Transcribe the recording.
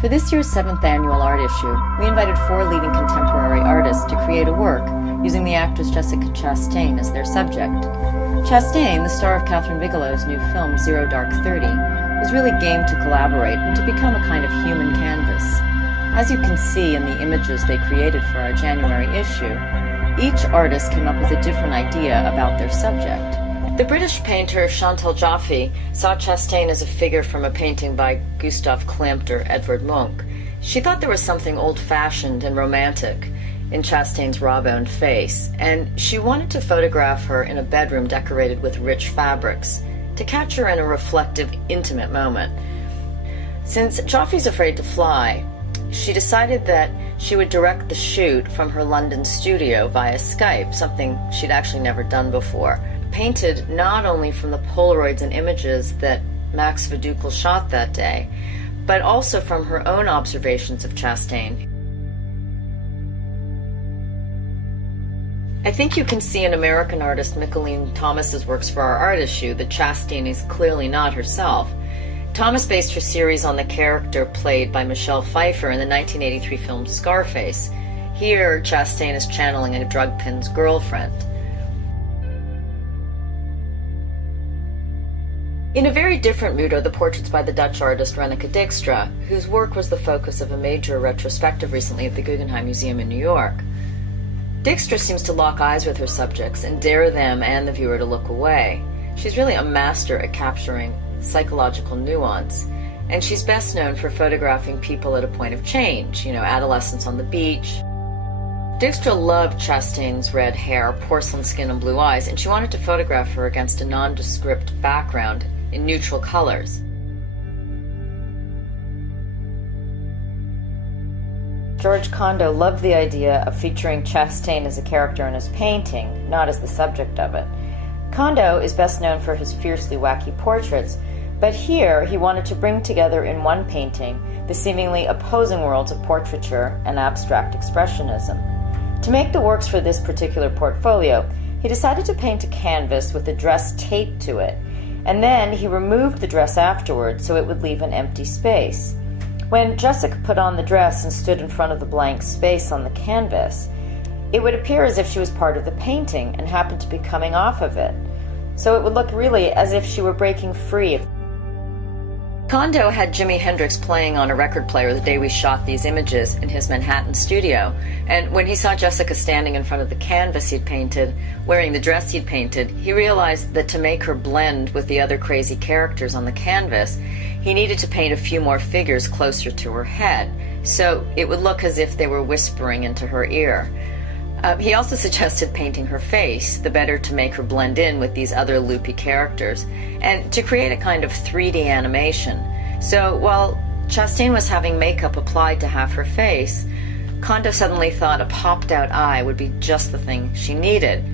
For this year's 7th annual art issue, we invited 4 leading contemporary artists to create a work using the actress Jessica Chastain as their subject. Chastain, the star of Catherine Bigelow's new film Zero Dark 30, was really game to collaborate and to become a kind of human canvas. As you can see in the images they created for our January issue, each artist came up with a different idea about their subject. The British painter Chantal Jaffe saw Chastain as a figure from a painting by Gustav Klimt or Edvard Munch. She thought there was something old-fashioned and romantic in Chastain's raw-boned face, and she wanted to photograph her in a bedroom decorated with rich fabrics, to catch her in a reflective, intimate moment. Since Jaffe's afraid to fly, she decided that she would direct the shoot from her London studio via Skype, something she'd actually never done before. Painted not only from the Polaroids and images that Max Viducal shot that day, but also from her own observations of Chastain. I think you can see in American artist Mickalene Thomas's works for our art issue that Chastain is clearly not herself. Thomas based her series on the character played by Michelle Pfeiffer in the 1983 film Scarface. Here, Chastain is channeling a drug pin's girlfriend. In a very different mood are the portraits by the Dutch artist Renneke Dijkstra, whose work was the focus of a major retrospective recently at the Guggenheim Museum in New York. Dijkstra seems to lock eyes with her subjects and dare them and the viewer to look away. She's really a master at capturing psychological nuance, and she's best known for photographing people at a point of change, adolescents on the beach. Dijkstra loved Chastain's red hair, porcelain skin, and blue eyes, and she wanted to photograph her against a nondescript background in neutral colors. George Condo loved the idea of featuring Chastain as a character in his painting, not as the subject of it. Condo is best known for his fiercely wacky portraits, but here he wanted to bring together in one painting the seemingly opposing worlds of portraiture and abstract expressionism. To make the works for this particular portfolio, he decided to paint a canvas with a dress taped to it, and then he removed the dress afterwards so it would leave an empty space. When Jessica put on the dress and stood in front of the blank space on the canvas, it would appear as if she was part of the painting and happened to be coming off of it. So it would look really as if she were breaking free. Condo had Jimi Hendrix playing on a record player the day we shot these images in his Manhattan studio, and when he saw Jessica standing in front of the canvas he'd painted, wearing the dress he'd painted, he realized that to make her blend with the other crazy characters on the canvas, he needed to paint a few more figures closer to her head, so it would look as if they were whispering into her ear. He also suggested painting her face, the better to make her blend in with these other loopy characters, and to create a kind of 3D animation. So while Chastain was having makeup applied to half her face, Condo suddenly thought a popped-out eye would be just the thing she needed.